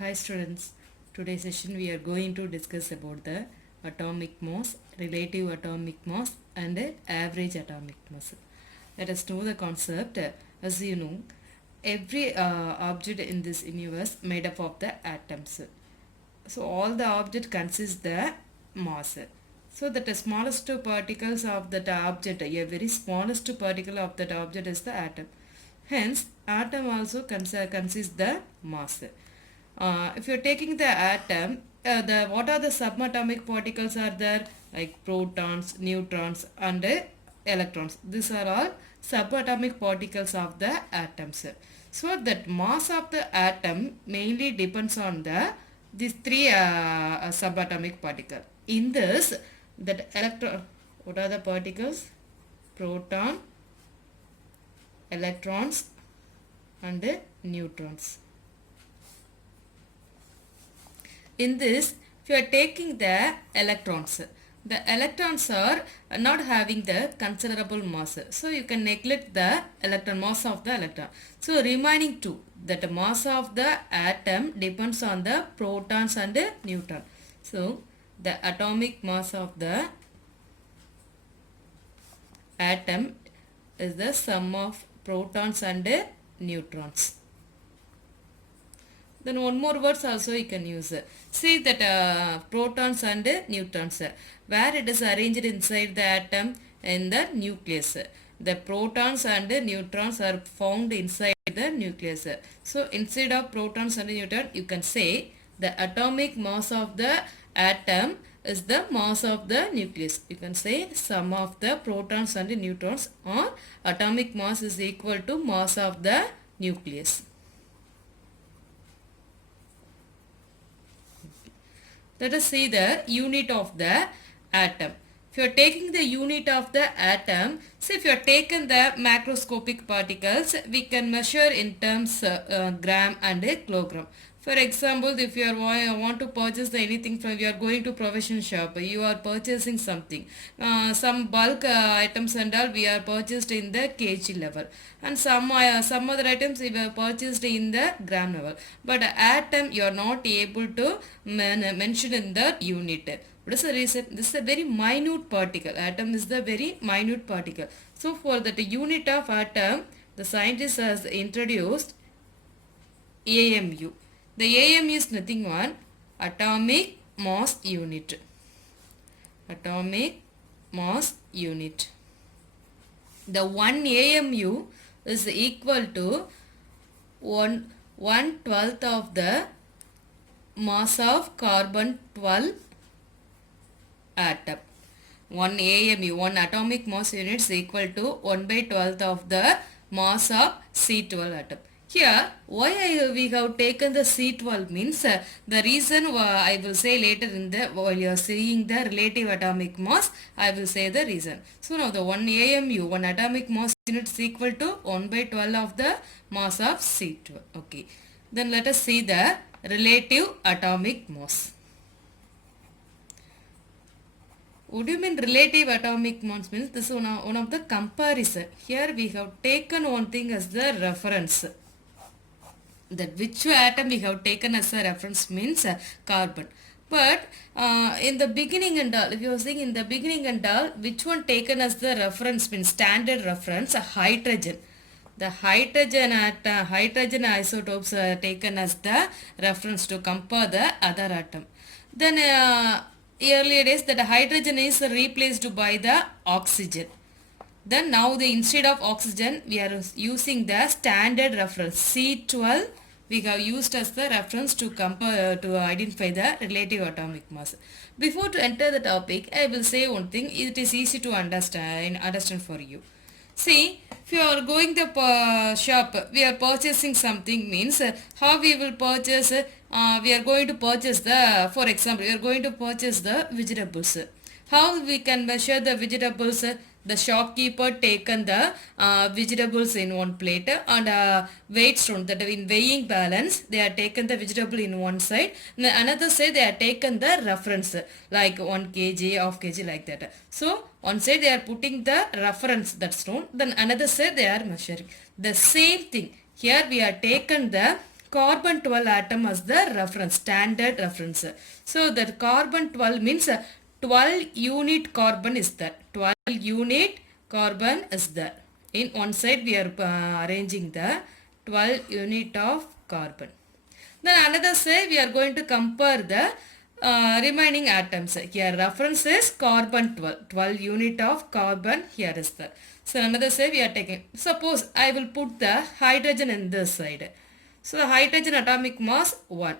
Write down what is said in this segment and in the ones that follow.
Hi students, today's session we are going to discuss about the atomic mass, relative atomic mass and average atomic mass. Let us know the concept. As you know, every object in this universe made up of the atoms. So all the object consists the mass. So that the smallest particles of that object, a very smallest particle of that object is the atom. Hence, atom also consists the mass. If you're taking the atom, the what are the subatomic particles are there? Like protons, neutrons and electrons. These are all subatomic particles of the atoms. So that mass of the atom mainly depends on these three subatomic particle. In this, that electron, what are the particles? Proton, electrons and neutrons. In this, if you are taking the electrons are not having the considerable mass. So you can neglect the electron mass of the electron. So remaining two, that the mass of the atom depends on the protons and the neutron. So the atomic mass of the atom is the sum of protons and neutrons. Then one more words also you can use. See that protons and neutrons, where it is arranged inside the atom in the nucleus. The protons and neutrons are found inside the nucleus. So instead of protons and neutrons, you can say the atomic mass of the atom is the mass of the nucleus. You can say sum of the protons and neutrons, or atomic mass is equal to mass of the nucleus. Let us see the unit of the atom. If you are taking the unit of the atom, so if you are taken the macroscopic particles, we can measure in terms gram and kilogram. For example, if you are want to purchase anything from, you are going to provision shop, you are purchasing something, some bulk items and all we are purchased in the kg level, and some other items we were purchased in the gram level. But atom you are not able to mention in the unit. What is the reason? This is a very minute particle. Atom is the very minute particle. So for that unit of atom, the scientist has introduced AMU. The AMU is nothing but atomic mass unit. Atomic mass unit. The 1 AMU is equal to 1/12 of the mass of carbon 12 atom. 1 AMU, 1 atomic mass unit is equal to 1/12 of the mass of C12 atom. Here, why we have taken the C12 means the reason I will say later in the, while you are seeing the relative atomic mass, I will say the reason. So now the 1 AMU, 1 atomic mass unit is equal to 1/12 of the mass of C12. Okay. Then let us see the relative atomic mass. What do you mean relative atomic mass means? This is one of the comparison. Here we have taken one thing as the reference. That which atom we have taken as a reference means carbon. But in the beginning and all, if you are saying in the beginning and all, which one taken as the reference means standard reference? Hydrogen. The hydrogen isotopes are taken as the reference to compare the other atom. Then earlier days that hydrogen is replaced by the oxygen. Then now instead of oxygen we are using the standard reference C12 we have used as the reference to compare to identify the relative atomic mass. Before to enter the topic, I will say one thing. It is easy to understand for you. See, if you are going to the shop, we are purchasing something means how we will purchase. We are going to purchase the, for example, we are going to purchase the vegetables. How we can measure the vegetables? The shopkeeper taken the vegetables in one plate and weight stone, that in weighing balance they are taken the vegetable in one side, another side they are taken the reference like 1 kg, half kg like that. So one side they are putting the reference that stone, then another side they are measuring. The same thing here we are taken the carbon 12 atom as the reference, standard reference. So that carbon 12 means 12 unit carbon is there. 12 unit carbon is there. In one side we are arranging the 12 unit of carbon. Then another side we are going to compare the remaining atoms. Here reference is carbon 12. 12 unit of carbon here is there. So another side we are taking. Suppose I will put the hydrogen in this side. So hydrogen atomic mass 1.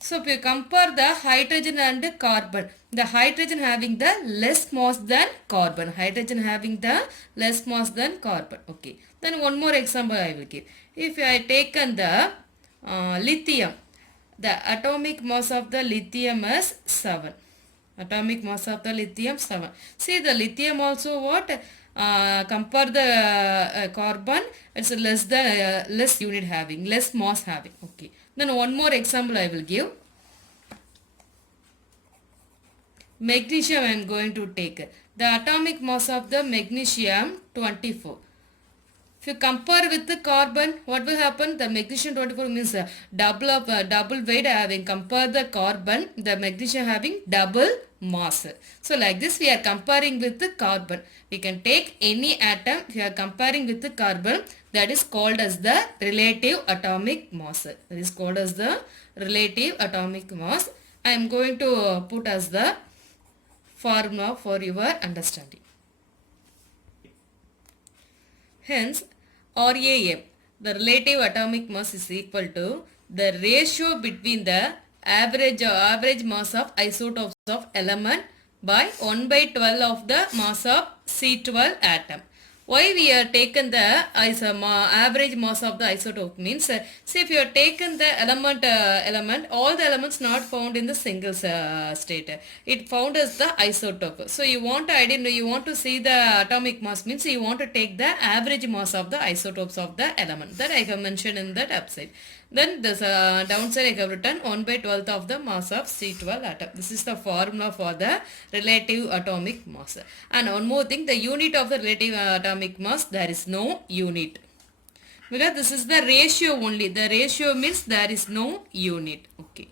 So if you compare the hydrogen and carbon, the hydrogen having the less mass than carbon. Hydrogen having the less mass than carbon. Okay. Then one more example I will give. If I taken the lithium, the atomic mass of the lithium is 7. Atomic mass of the lithium 7. See the lithium also what? Compare the carbon, it's less unit having, less mass having. Okay. Then one more example I will give. Magnesium I am going to take. The atomic mass of the magnesium 24. If you compare with the carbon, what will happen? The magnesium 24 means double weight having. Compare the carbon, the magnesium having double mass. So like this we are comparing with the carbon. We can take any atom, if you are comparing with the carbon, that is called as the relative atomic mass. That is called as the relative atomic mass. I am going to put as the formula for your understanding. Hence, RAM, the relative atomic mass is equal to the ratio between the average mass of isotopes of element by 1 by 12 of the mass of C12 atom. Why we are taken the average mass of the isotope means, see if you are taken the element, all the elements not found in the single state. It found as the isotope. So you want to identify, you want to see the atomic mass means you want to take the average mass of the isotopes of the element. That I have mentioned in that upside. Then this downside I have written 1 by 12th of the mass of C12 atom. This is the formula for the relative atomic mass. And one more thing, the unit of the relative atomic mass, there is no unit. Because this is the ratio only. The ratio means there is no unit. Okay.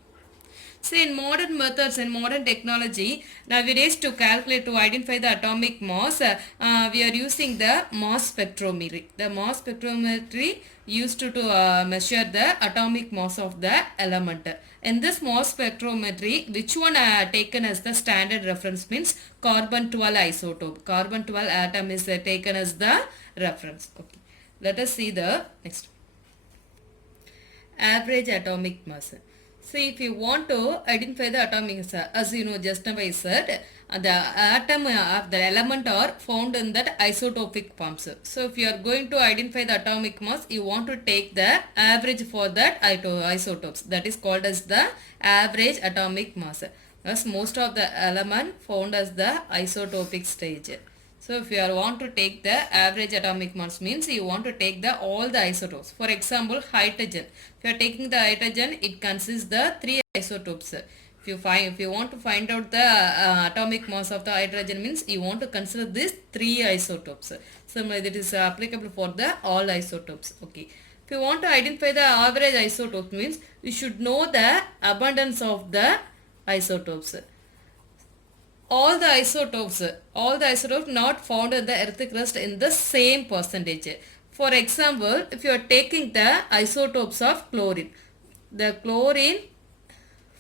So in modern methods and modern technology, nowadays to calculate, to identify the atomic mass, we are using the mass spectrometry. The mass spectrometry used to measure the atomic mass of the element. In this mass spectrometry, which one taken as the standard reference means carbon 12 isotope. Carbon 12 atom is taken as the reference. Okay. Let us see the next. Average atomic mass. So if you want to identify the atomic mass, as you know just now I said, the atom of the element are found in that isotopic forms. So if you are going to identify the atomic mass, you want to take the average for that isotopes. That is called as the average atomic mass. Thus most of the element found as the isotopic stage. So if you want to take the average atomic mass means you want to take the all the isotopes. For example, hydrogen. If you are taking the hydrogen, it consists the 3 isotopes. If you want to find out the atomic mass of the hydrogen means you want to consider these 3 isotopes. So that is applicable for the all isotopes. Okay. If you want to identify the average isotopes means you should know the abundance of the isotopes. All the isotopes not found in the earth crust in the same percentage. For example, if you are taking the isotopes of chlorine, the chlorine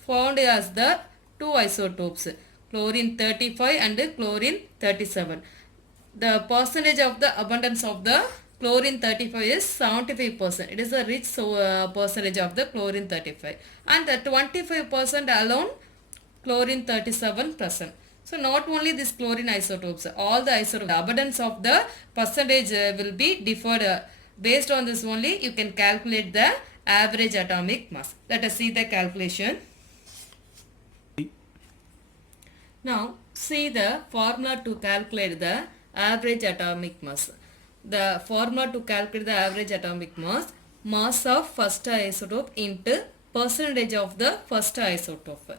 found as the 2 isotopes, chlorine 35 and chlorine 37. The percentage of the abundance of the chlorine 35 is 75%. It is a rich percentage of the chlorine 35. And the 25% alone, chlorine 37%. So not only this chlorine isotopes, all the isotopes, the abundance of the percentage will be differed. Based on this only, you can calculate the average atomic mass. Let us see the calculation. Now, see the formula to calculate the average atomic mass. The formula to calculate the average atomic mass of first isotope into percentage of the first isotope.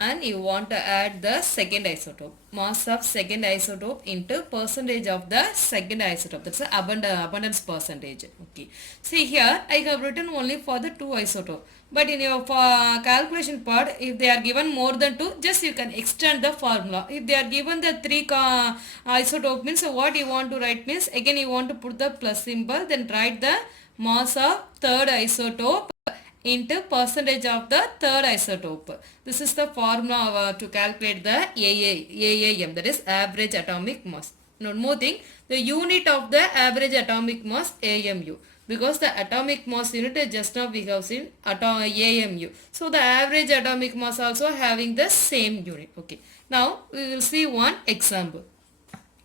and you want to add the second isotope. Mass of second isotope into percentage of the second isotope. That's the abundance percentage. Okay. See here, I have written only for the two isotope. But in your calculation part, if they are given more than 2, just you can extend the formula. If they are given the 3 isotope means, so what you want to write means, again you want to put the plus symbol, then write the mass of third isotope into percentage of the third isotope. This is the formula to calculate the AAM, that is average atomic mass. One more thing, the unit of the average atomic mass AMU, because the atomic mass unit is just now we have seen AMU. So the average atomic mass also having the same unit. Okay. Now we will see one example.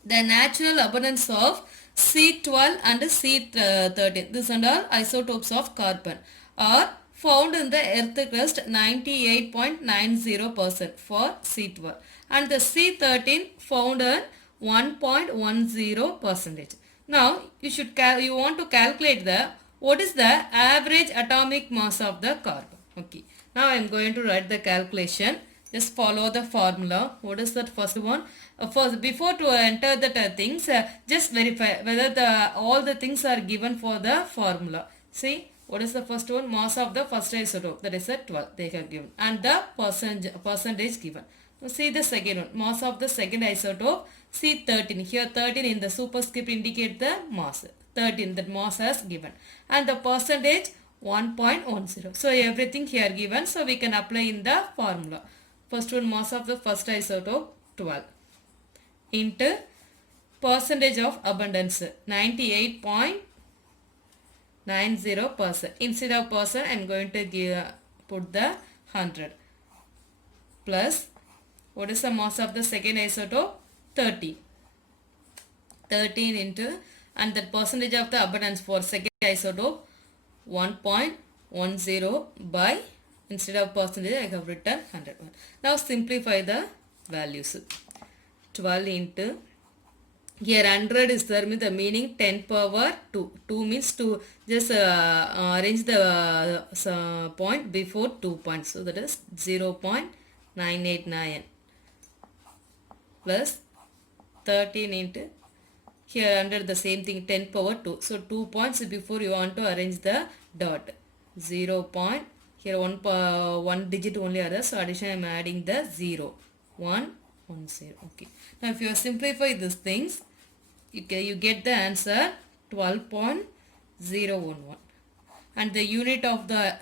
The natural abundance of C12 and C13, this and all isotopes of carbon, are found in the earth crust 98.90% for C12 and the C13 found in 1.10%. Now you want to calculate the what is the average atomic mass of the carbon. Okay. Now I am going to write the calculation. Just follow the formula. What is that first one? First, before to enter the things, just verify whether all the things are given for the formula. See, what is the first one? Mass of the first isotope, that is 12 they have given, and the percentage given. Now see the second one, mass of the second isotope C13. Here 13 in the superscript indicate the mass. 13 that mass has given, and the percentage 1.10. So everything here given, so we can apply in the formula. First one, mass of the first isotope 12 into percentage of abundance 98.90%. Instead of percent, I am going to put the 100 plus what is the mass of the second isotope 30. 13 into, and the percentage of the abundance for second isotope 1.10 by, instead of percentage I have written 100. Now simplify the values. 12 into, here 100 is there, means the meaning 10 power 2. 2 means to just arrange the point before 2 points. So that is 0.989 plus 13 into, here under the same thing 10 power 2. So 2 points before you want to arrange the dot. 0. Here one digit only others. So addition I am adding the 0. 1, 1, 0. Okay. Now if you simplify these things, you get the answer 12.011. And the unit of the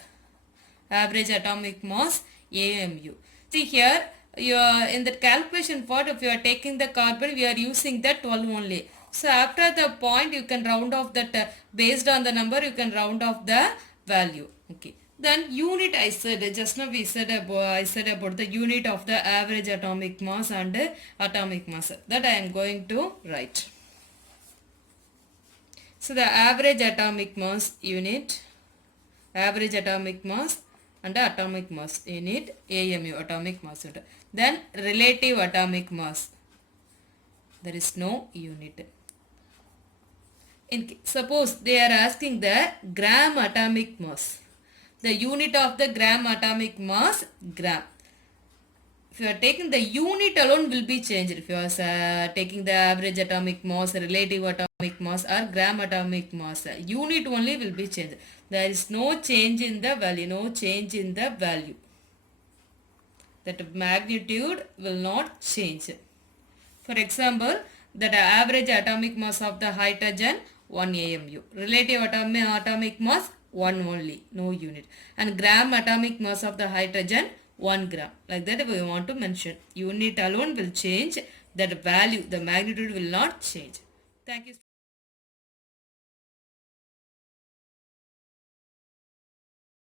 average atomic mass AMU. See here, in the calculation part, if you are taking the carbon, we are using the 12 only. So after the point, you can round off that based on the number, you can round off the value. Okay. Then unit I said, just now I said about the unit of the average atomic mass and atomic mass. That I am going to write. So the average atomic mass unit, average atomic mass and atomic mass unit, AMU, atomic mass unit. Then relative atomic mass, there is no unit. Suppose they are asking the gram atomic mass. The unit of the gram atomic mass, gram. If you are taking the unit alone will be changed. If you are taking the average atomic mass, relative atomic mass or gram atomic mass, unit only will be changed. There is no change in the value, no change in the value. That magnitude will not change. For example, that average atomic mass of the hydrogen 1 AMU, relative atomic mass 1 only, no unit, and gram atomic mass of the hydrogen 1 gram. Like that we want to mention. Unit alone will change, that value, the magnitude will not change. Thank you.